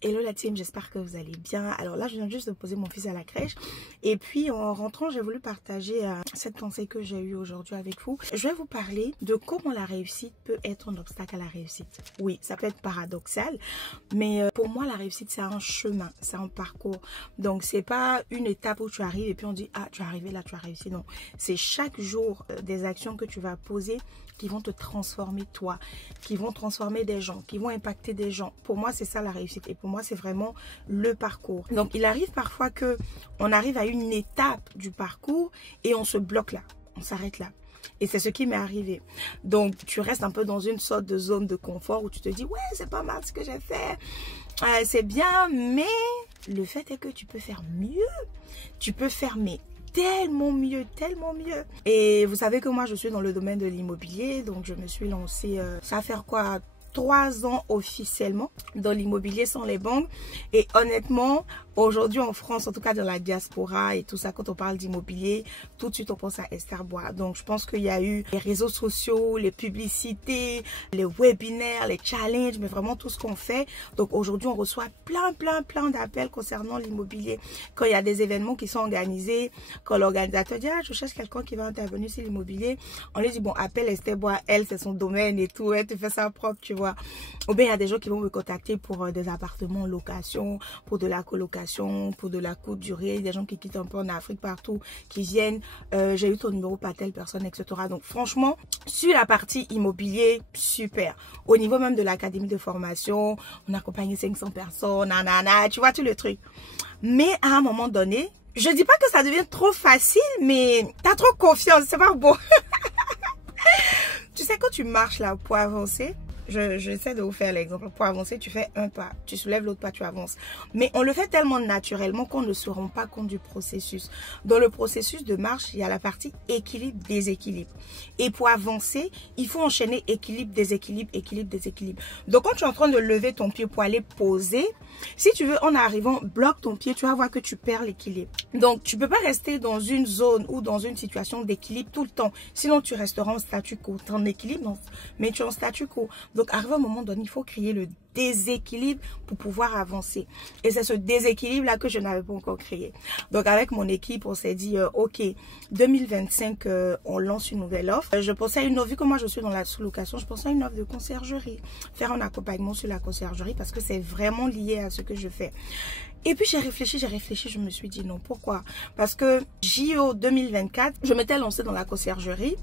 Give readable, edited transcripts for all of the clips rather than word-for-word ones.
Hello la team, j'espère que vous allez bien. Alors là, je viens juste de poser mon fils à la crèche. Et puis en rentrant, j'ai voulu partager cette pensée que j'ai eue aujourd'hui avec vous. Je vais vous parler de comment la réussite peut être un obstacle à la réussite. Oui, ça peut être paradoxal, mais pour moi, la réussite, c'est un chemin, c'est un parcours. Donc, c'est pas une étape où tu arrives et puis on dit « Ah, tu es arrivé là, tu as réussi ». Non, c'est chaque jour des actions que tu vas poser qui vont te transformer toi, qui vont transformer des gens, qui vont impacter des gens. Pour moi, c'est ça la réussite. Et pour moi, c'est vraiment le parcours. Donc, il arrive parfois que on arrive à une étape du parcours et on se bloque là, on s'arrête là. Et c'est ce qui m'est arrivé. Donc, tu restes un peu dans une sorte de zone de confort où tu te dis, ouais, c'est pas mal ce que j'ai fait. C'est bien, mais le fait est que tu peux faire mieux. Tu peux faire tellement mieux, tellement mieux. Et vous savez que moi, je suis dans le domaine de l'immobilier. Donc, je me suis lancée, ça va faire quoi, 3 ans officiellement dans l'immobilier sans les banques. Et honnêtement, aujourd'hui en France, en tout cas dans la diaspora et tout ça, quand on parle d'immobilier, tout de suite on pense à Esther Bois. Donc je pense qu'il y a eu les réseaux sociaux, les publicités, les webinaires, les challenges, mais vraiment tout ce qu'on fait. Donc aujourd'hui on reçoit plein d'appels concernant l'immobilier. Quand il y a des événements qui sont organisés, quand l'organisateur dit « Ah, je cherche quelqu'un qui va intervenir sur l'immobilier », on lui dit « Bon, appelle Esther Bois, elle c'est son domaine et tout, elle te fait ça propre, tu vois. » Ou bien il y a des gens qui vont me contacter pour des appartements en location, pour de la colocation, pour de la courte durée, des gens qui quittent un peu en Afrique partout, qui viennent, j'ai eu ton numéro par telle personne, etc. Donc franchement, sur la partie immobilier, super. Au niveau même de l'académie de formation, on accompagne 500 personnes, nanana, tu vois tout le truc. Mais à un moment donné, je dis pas que ça devient trop facile, mais t'as trop confiance, c'est pas beau. Tu sais, quand tu marches là pour avancer, j'essaie de vous faire l'exemple. Pour avancer, tu fais un pas, tu soulèves l'autre pas, tu avances. Mais on le fait tellement naturellement qu'on ne se rend pas compte du processus. Dans le processus de marche, il y a la partie équilibre, déséquilibre. Et pour avancer, il faut enchaîner équilibre, déséquilibre, équilibre, déséquilibre. Donc quand tu es en train de lever ton pied pour aller poser, si tu veux, en arrivant, bloque ton pied, tu vas voir que tu perds l'équilibre. Donc tu peux pas rester dans une zone ou dans une situation d'équilibre tout le temps. Sinon tu resteras en statu quo. Tu es en équilibre, non, mais tu es en statu quo. Donc, arrivé à un moment donné, il faut créer le déséquilibre pour pouvoir avancer. Et c'est ce déséquilibre-là que je n'avais pas encore créé. Donc, avec mon équipe, on s'est dit, OK, 2025, on lance une nouvelle offre. Je pensais à une offre, vu que moi, je suis dans la sous-location, je pensais à une offre de conciergerie. Faire un accompagnement sur la conciergerie parce que c'est vraiment lié à ce que je fais. Et puis j'ai réfléchi, je me suis dit non, pourquoi? Parce que JO 2024, je m'étais lancée dans la conciergerie.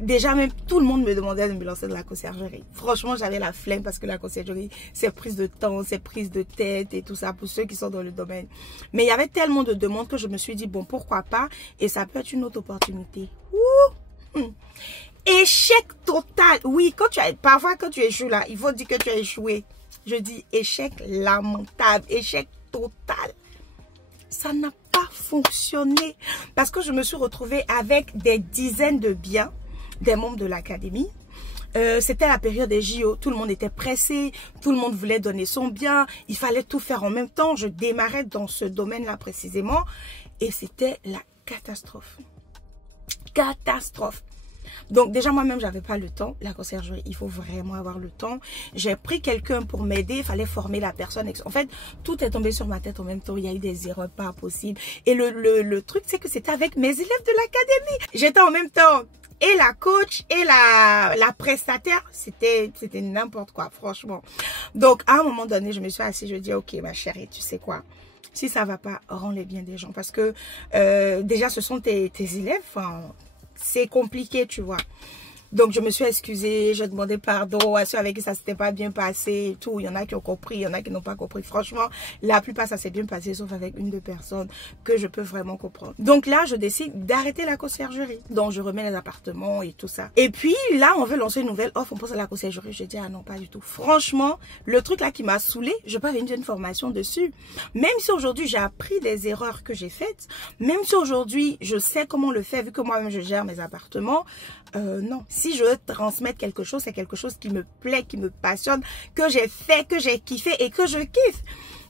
Déjà même tout le monde me demandait de me lancer dans la conciergerie. Franchement, j'avais la flemme parce que la conciergerie, c'est prise de temps, c'est prise de tête et tout ça pour ceux qui sont dans le domaine. Mais il y avait tellement de demandes que je me suis dit bon, pourquoi pas? Et ça peut être une autre opportunité. Échec total. Oui, parfois quand tu échoues là, il faut dire que tu as échoué. Je dis échec lamentable, échec total. Ça n'a pas fonctionné parce que je me suis retrouvée avec des dizaines de biens des membres de l'académie. C'était la période des JO, tout le monde était pressé, tout le monde voulait donner son bien, il fallait tout faire en même temps. Je démarrais dans ce domaine-là précisément et c'était la catastrophe. Catastrophe. Donc déjà moi-même j'avais pas le temps. La conciergerie, il faut vraiment avoir le temps. J'ai pris quelqu'un pour m'aider, il fallait former la personne. En fait, tout est tombé sur ma tête en même temps. Il y a eu des erreurs pas possibles. Et le truc, c'est que c'était avec mes élèves de l'académie. J'étais en même temps et la coach et la prestataire. C'était n'importe quoi, franchement. Donc à un moment donné, je me suis assise, je dis ok ma chérie, tu sais quoi? Si ça va pas, rends les biens des gens. Parce que déjà ce sont tes élèves, enfin, c'est compliqué, tu vois. Donc, je me suis excusée, j'ai demandé pardon à ceux avec qui ça s'était pas bien passé et tout. Il y en a qui ont compris, il y en a qui n'ont pas compris. Franchement, la plupart, ça s'est bien passé, sauf avec une, deux personnes que je peux vraiment comprendre. Donc là, je décide d'arrêter la conciergerie. Donc, je remets les appartements et tout ça. Et puis, là, on veut lancer une nouvelle offre, on pense à la conciergerie. Je dis, ah non, pas du tout. Franchement, le truc là qui m'a saoulée, je peux venir une formation dessus. Même si aujourd'hui, j'ai appris des erreurs que j'ai faites, même si aujourd'hui, je sais comment le faire, vu que moi-même, je gère mes appartements, Non. Si je veux transmettre quelque chose, c'est quelque chose qui me plaît, qui me passionne, que j'ai fait, que j'ai kiffé et que je kiffe.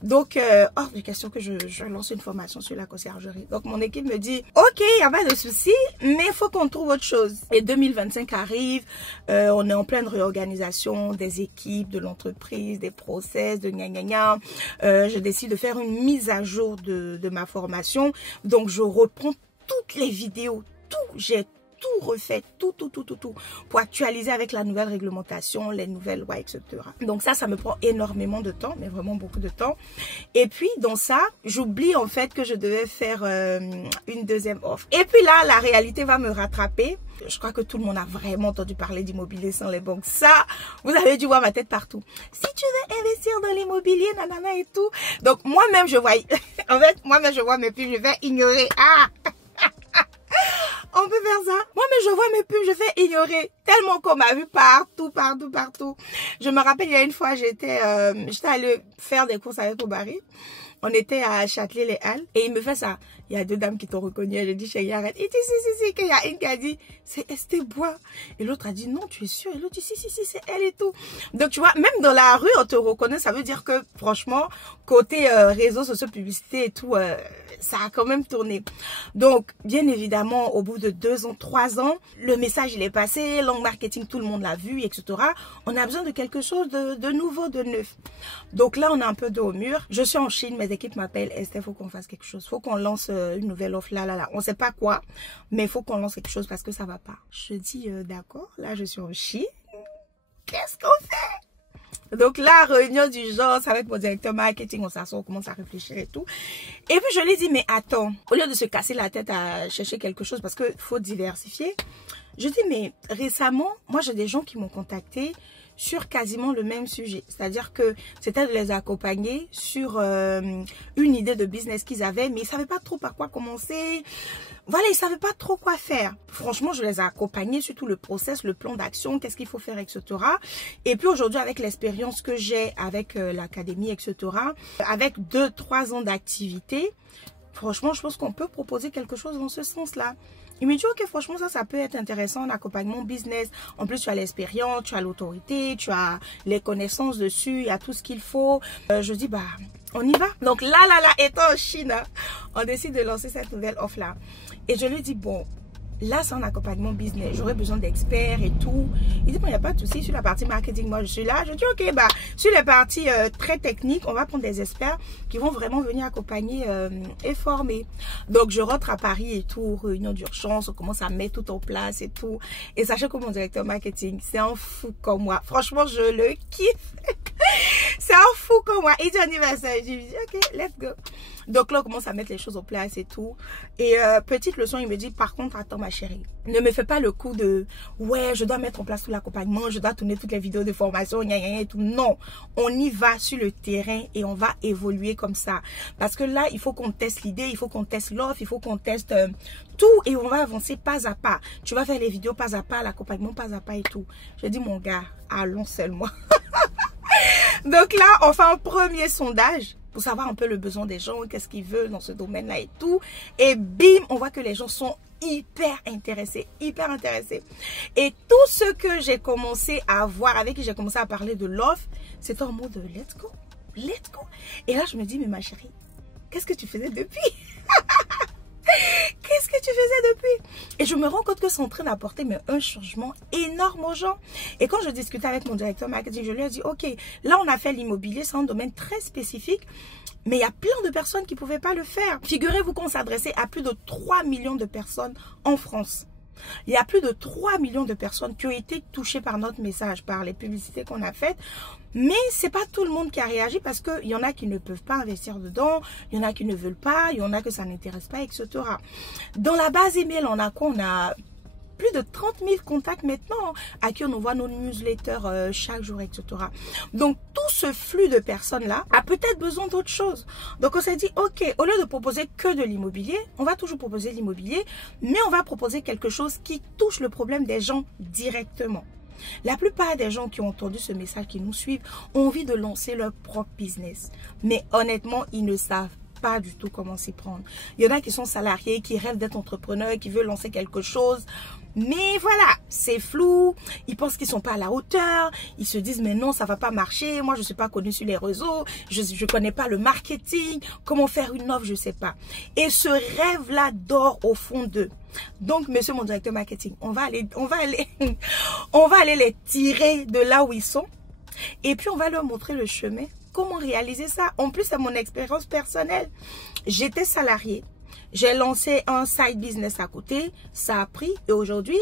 Donc, hors de question que je lance une formation sur la conciergerie. Donc, mon équipe me dit, ok, il n'y a pas de souci, mais il faut qu'on trouve autre chose. Et 2025 arrive, on est en pleine réorganisation des équipes, de l'entreprise, des process, de gna gna gna. Je décide de faire une mise à jour de ma formation. Donc, je reprends toutes les vidéos, j'ai tout refait, tout, pour actualiser avec la nouvelle réglementation, les nouvelles lois, etc. Donc ça me prend énormément de temps, mais vraiment beaucoup de temps. Et puis, dans ça, j'oublie en fait que je devais faire une deuxième offre. Et puis là, la réalité va me rattraper. Je crois que tout le monde a vraiment entendu parler d'immobilier sans les banques. Ça, vous avez dû voir ma tête partout. Si tu veux investir dans l'immobilier, nanana et tout. Donc, moi-même, je vois, en fait, moi-même, je vois mes pubs, je vais ignorer. Ah! On peut faire ça. Moi, mais je vois mes pubs, je fais ignorer. Tellement qu'on m'a vu partout. Je me rappelle, il y a une fois, j'étais allée faire des courses avec Obari. On était à Châtelet-les-Halles et il me fait ça. Il y a deux dames qui t'ont reconnu. J'ai dit, chérie, arrête. Il dit, si. Il y a une qui a dit, c'est Esté Bois. Et l'autre a dit, non, tu es sûre? Et l'autre dit, si, c'est elle et tout. Donc, tu vois, même dans la rue, on te reconnaît. Ça veut dire que, franchement, côté réseaux sociaux, publicité et tout, ça a quand même tourné. Donc, bien évidemment, au bout de 2 ans, 3 ans, le message, il est passé. Long marketing, tout le monde l'a vu, etc. On a besoin de quelque chose de nouveau, de neuf. Donc là, on a un peu dos au mur. Je suis en Chine, mes équipes m'appellent. Esther, faut qu'on fasse quelque chose. Faut qu'on lance une nouvelle offre là. On sait pas quoi, mais il faut qu'on lance quelque chose parce que ça va pas. Je dis, d'accord, là, je suis en Chine. Qu'est-ce qu'on fait? Donc là, réunion d'urgence avec mon directeur marketing, on s'assoit, on commence à réfléchir et tout. Et puis je lui dis, mais attends, au lieu de se casser la tête à chercher quelque chose parce qu'il faut diversifier, je dis, mais récemment, moi j'ai des gens qui m'ont contacté sur quasiment le même sujet. C'est-à-dire que c'était de les accompagner sur une idée de business qu'ils avaient, mais ils ne savaient pas trop par quoi commencer. Voilà, ils ne savaient pas trop quoi faire. Franchement, je les ai accompagnés sur tout le process, le plan d'action, qu'est-ce qu'il faut faire, etc. Et puis aujourd'hui, avec l'expérience que j'ai avec l'académie, etc., avec 2-3 ans d'activité, franchement, je pense qu'on peut proposer quelque chose dans ce sens-là. Il me dit, ok, franchement, ça peut être intéressant, un accompagnement business. En plus, tu as l'expérience, tu as l'autorité, tu as les connaissances dessus, il y a tout ce qu'il faut. Je dis, bah, on y va. Donc là, étant en Chine, on décide de lancer cette nouvelle offre-là. Et je lui dis, bon, là, c'est un accompagnement business. J'aurais besoin d'experts et tout. Il dit, bon, il n'y a pas de souci. Sur la partie marketing, moi, je suis là. Je dis, ok, bah, sur les parties très techniques, on va prendre des experts qui vont vraiment venir accompagner et former. Donc, je rentre à Paris et tout, réunion d'urgence, on commence à mettre tout en place et tout. Et sachez que mon directeur marketing, c'est un fou comme moi. Franchement, je le kiffe. C'est un fou comme moi. Il dit anniversaire. Je dis, ok, let's go. Donc là, on commence à mettre les choses en place et tout. Et petite leçon, il me dit, par contre, attends ma chérie, ne me fais pas le coup de, ouais, je dois mettre en place tout l'accompagnement, je dois tourner toutes les vidéos de formation, gna gna gna et tout. Non, on y va sur le terrain et on va évoluer comme ça. Parce que là, il faut qu'on teste l'idée, il faut qu'on teste l'offre, il faut qu'on teste tout et on va avancer pas à pas. Tu vas faire les vidéos pas à pas, l'accompagnement pas à pas et tout. Je dis, mon gars, allons seulement. Donc là, on fait un premier sondage pour savoir un peu le besoin des gens, qu'est-ce qu'ils veulent dans ce domaine-là et tout. Et bim, on voit que les gens sont hyper intéressés, hyper intéressés. Et tout ce que j'ai commencé à voir, avec qui j'ai commencé à parler de l'offre, c'était en mode let's go, let's go. Et là, je me dis, mais ma chérie, qu'est-ce que tu faisais depuis? Qu'est-ce que tu faisais depuis? Et je me rends compte que c'est en train d'apporter un changement énorme aux gens. Et quand je discutais avec mon directeur marketing, je lui ai dit, ok, là on a fait l'immobilier, c'est un domaine très spécifique, mais il y a plein de personnes qui ne pouvaient pas le faire. Figurez-vous qu'on s'adressait à plus de 3 millions de personnes en France. Il y a plus de 3 millions de personnes qui ont été touchées par notre message, par les publicités qu'on a faites. Mais c'est pas tout le monde qui a réagi parce qu'il y en a qui ne peuvent pas investir dedans, il y en a qui ne veulent pas, il y en a que ça n'intéresse pas, etc. Dans la base email, on a quoi? On a plus de 30 000 contacts maintenant à qui on envoie nos newsletters chaque jour, etc. Donc, tout ce flux de personnes-là a peut-être besoin d'autre chose. Donc, on s'est dit, ok, au lieu de proposer que de l'immobilier, on va toujours proposer l'immobilier, mais on va proposer quelque chose qui touche le problème des gens directement. La plupart des gens qui ont entendu ce message, qui nous suivent, ont envie de lancer leur propre business. Mais honnêtement, ils ne savent pas du tout comment s'y prendre. Il y en a qui sont salariés, qui rêvent d'être entrepreneurs, qui veulent lancer quelque chose. Mais voilà, c'est flou, ils pensent qu'ils sont pas à la hauteur, ils se disent mais non, ça va pas marcher, moi je suis pas connue sur les réseaux, je connais pas le marketing, comment faire une offre, je sais pas. Et ce rêve-là dort au fond d'eux. Donc monsieur mon directeur marketing, on va aller les tirer de là où ils sont et puis on va leur montrer le chemin, comment réaliser ça. En plus, c'est mon expérience personnelle. J'étais salariée. J'ai lancé un side business à côté, ça a pris et aujourd'hui,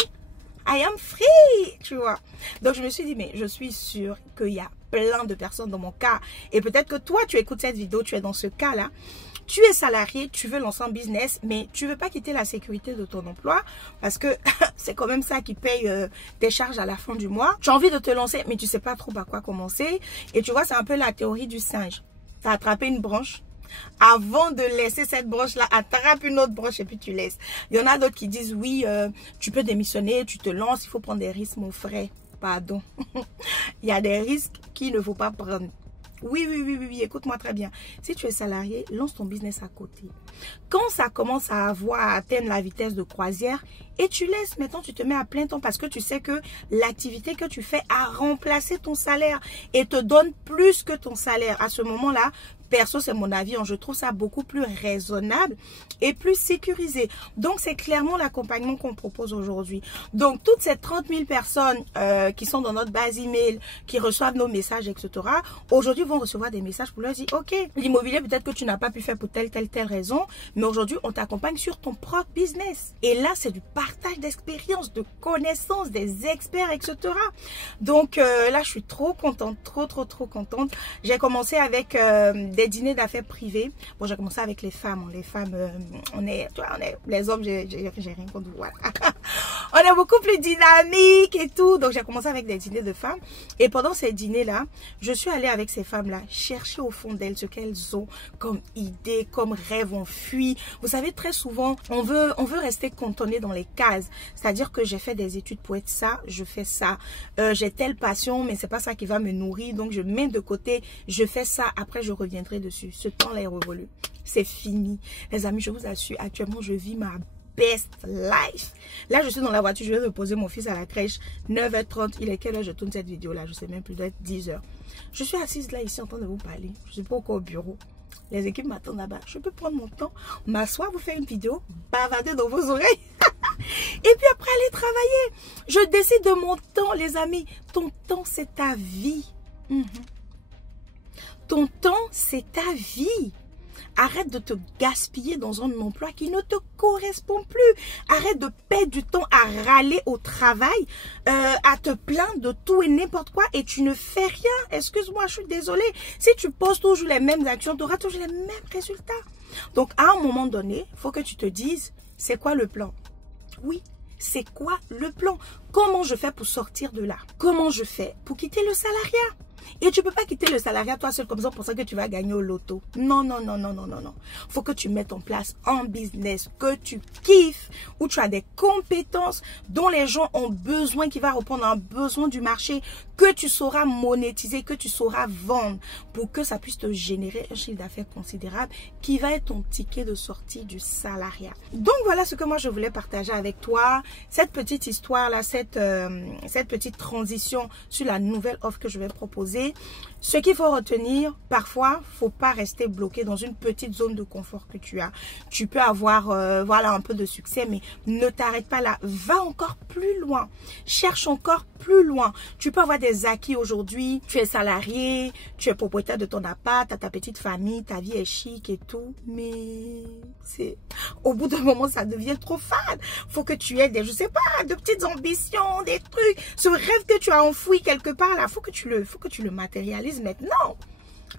I am free, tu vois. Donc, je me suis dit, mais je suis sûre qu'il y a plein de personnes dans mon cas. Et peut-être que toi, tu écoutes cette vidéo, tu es dans ce cas-là. Tu es salarié, tu veux lancer un business, mais tu veux pas quitter la sécurité de ton emploi parce que c'est quand même ça qui paye tes charges à la fin du mois. Tu as envie de te lancer, mais tu sais pas trop par quoi commencer. Et tu vois, c'est un peu la théorie du singe. Tu as attrapé une branche. Avant de laisser cette branche-là, attrape une autre branche et puis tu laisses. Il y en a d'autres qui disent, oui, tu peux démissionner, tu te lances, il faut prendre des risques, mon frère. Pardon. Il y a des risques qu'il ne faut pas prendre. Oui, écoute-moi très bien. Si tu es salarié, lance ton business à côté. Quand ça commence à atteindre la vitesse de croisière, et tu laisses, maintenant tu te mets à plein temps parce que tu sais que l'activité que tu fais a remplacé ton salaire et te donne plus que ton salaire. À ce moment-là, perso, c'est mon avis, je trouve ça beaucoup plus raisonnable et plus sécurisé. Donc, c'est clairement l'accompagnement qu'on propose aujourd'hui. Donc, toutes ces 30 000 personnes qui sont dans notre base email, qui reçoivent nos messages, etc., aujourd'hui vont recevoir des messages pour leur dire, ok, l'immobilier, peut-être que tu n'as pas pu faire pour telle raison, mais aujourd'hui, on t'accompagne sur ton propre business. Et là, c'est du partage d'expériences, de connaissances, des experts, etc. Donc, là, je suis trop contente, trop contente. J'ai commencé avec des dîners d'affaires privés. Bon, j'ai commencé avec les femmes. Les femmes, on est les hommes, j'ai rien contre vous. Voilà. On est beaucoup plus dynamique et tout. Donc, j'ai commencé avec des dîners de femmes. Et pendant ces dîners-là, je suis allée avec ces femmes-là chercher au fond d'elles ce qu'elles ont comme idées, comme rêve. On fuit. Vous savez, très souvent, on veut rester cantonné dans les cases. C'est-à-dire que j'ai fait des études pour être ça, je fais ça. J'ai telle passion, mais c'est pas ça qui va me nourrir. Donc, je mets de côté, je fais ça. Après, je reviendrai dessus. Ce temps-là est révolu. C'est fini. Les amis, je vous assure, actuellement, je vis ma best life. Là, je suis dans la voiture, je vais reposer mon fils à la crèche. 9h30, il est quelle heure je tourne cette vidéo-là? Je sais même plus, d'être 10h. Je suis assise là, ici, en train de vous parler. Je ne suis pas encore au bureau. Les équipes m'attendent là-bas. Je peux prendre mon temps, m'asseoir, vous faire une vidéo, bavarder dans vos oreilles. Et puis après, aller travailler. Je décide de mon temps, les amis. Ton temps, c'est ta vie. Ton temps, c'est ta vie. Arrête de te gaspiller dans un emploi qui ne te correspond plus. Arrête de perdre du temps à râler au travail, à te plaindre de tout et n'importe quoi et tu ne fais rien. Excuse-moi, je suis désolée. Si tu poses toujours les mêmes actions, tu auras toujours les mêmes résultats. Donc, à un moment donné, il faut que tu te dises, c'est quoi le plan? Oui, c'est quoi le plan? Comment je fais pour sortir de là? Comment je fais pour quitter le salariat? Et tu ne peux pas quitter le salariat toi seul comme ça pour ça que tu vas gagner au loto. Non. Faut que tu mettes en place un business que tu kiffes, où tu as des compétences dont les gens ont besoin, qui va répondre à un besoin du marché, que tu sauras monétiser, que tu sauras vendre pour que ça puisse te générer un chiffre d'affaires considérable qui va être ton ticket de sortie du salariat. Donc voilà ce que moi je voulais partager avec toi. Cette petite histoire là, cette petite transition sur la nouvelle offre que je vais proposer. Ce qu'il faut retenir, parfois, faut pas rester bloqué dans une petite zone de confort que tu as. Tu peux avoir voilà un peu de succès, mais ne t'arrête pas là. Va encore plus loin. Cherche encore plus loin. Tu peux avoir des acquis aujourd'hui. Tu es salarié, tu es propriétaire de ton appart, tu as ta petite famille, ta vie est chic et tout. Mais c'est au bout d'un moment, ça devient trop fade. Faut que tu aies des, je sais pas, de petites ambitions, des trucs. Ce rêve que tu as enfoui quelque part là, faut que tu le matérialises maintenant.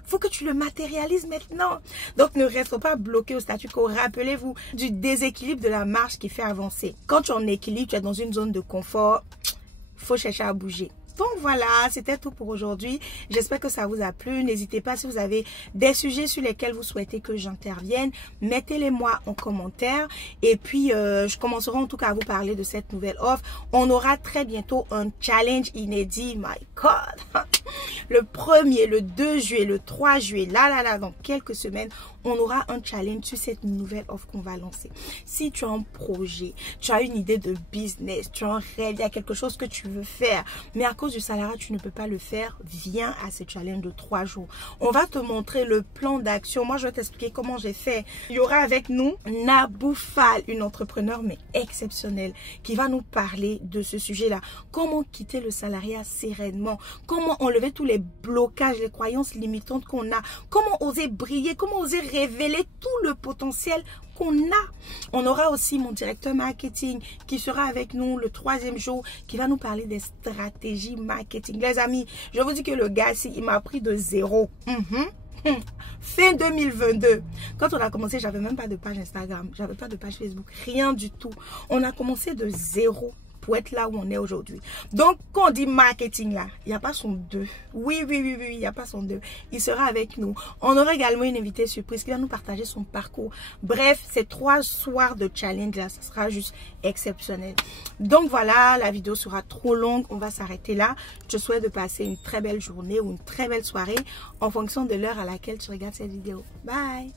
Faut que tu le matérialises maintenant. Donc, ne reste pas bloqué au statu quo. Rappelez-vous du déséquilibre de la marche qui fait avancer. Quand tu es en équilibre, tu es dans une zone de confort, faut chercher à bouger. Donc voilà, c'était tout pour aujourd'hui. J'espère que ça vous a plu. N'hésitez pas, si vous avez des sujets sur lesquels vous souhaitez que j'intervienne, mettez-les moi en commentaire. Et puis, je commencerai en tout cas à vous parler de cette nouvelle offre. On aura très bientôt un challenge inédit. My God! Le 1er, le 2 juillet, le 3 juillet, dans quelques semaines, on aura un challenge sur cette nouvelle offre qu'on va lancer. Si tu as un projet, tu as une idée de business, tu as un rêve, il y a quelque chose que tu veux faire, mais à cause du salariat, tu ne peux pas le faire, viens à ce challenge de 3 jours. On va te montrer le plan d'action. Moi, je vais t'expliquer comment j'ai fait. Il y aura avec nous Naboufal, une entrepreneur mais exceptionnelle, qui va nous parler de ce sujet-là. Comment quitter le salariat sereinement, comment enlever tous les blocages, les croyances limitantes qu'on a, comment oser briller, comment oser révéler tout le potentiel qu'on a. On aura aussi mon directeur marketing qui sera avec nous le 3e jour, qui va nous parler des stratégies marketing. Les amis, je vous dis que le gars, il m'a pris de zéro. Fin 2022, quand on a commencé, j'avais même pas de page Instagram, j'avais pas de page Facebook, rien du tout. On a commencé de zéro pour être là où on est aujourd'hui. Donc, quand on dit marketing là, il n'y a pas son 2. Oui, il n'y a pas son 2. Il sera avec nous. On aura également une invitée surprise qui va nous partager son parcours. Bref, ces 3 soirs de challenge là, ça sera juste exceptionnel. Donc voilà, la vidéo sera trop longue. On va s'arrêter là. Je te souhaite de passer une très belle journée ou une très belle soirée en fonction de l'heure à laquelle tu regardes cette vidéo. Bye!